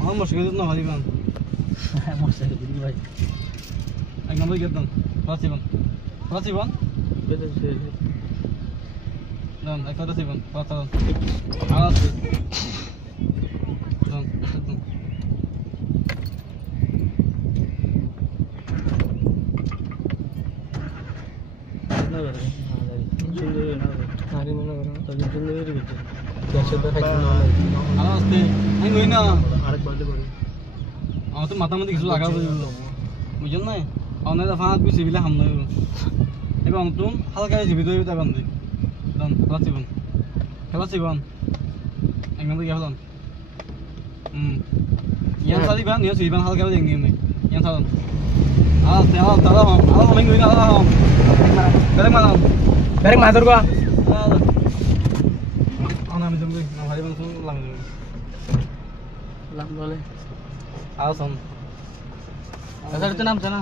আমার মশকে দিন না ভাই গান মশা দিদি ভাই এক নম্বর গেতাম প্লাসিবন বেদে সে দাম একটা সিবন পাতা আলাস দাম একদম না করে সুন্দর না নারী মনে করো তবে সুন্দর হয়ে গেছে দেশটা খাইতে না আলাস তে আমি কই না আরেক বালতি করে আমার তো মাথা মধ্যে কিছু লাগাবো বুঝছেন না অনেক ফাঁক বেশি বিলে হামলা এবং তুমি হালকা জিবি দই তা বান্ধি দাম প্লাসিবন এক নম্বর গিয়ে হলাম yan tadi bang ya sih bang hal kau yang ini yan salam tahu minggu ini dari mana gua nama jumlah nama hari bang sun lang boleh alasan asal itu nama sana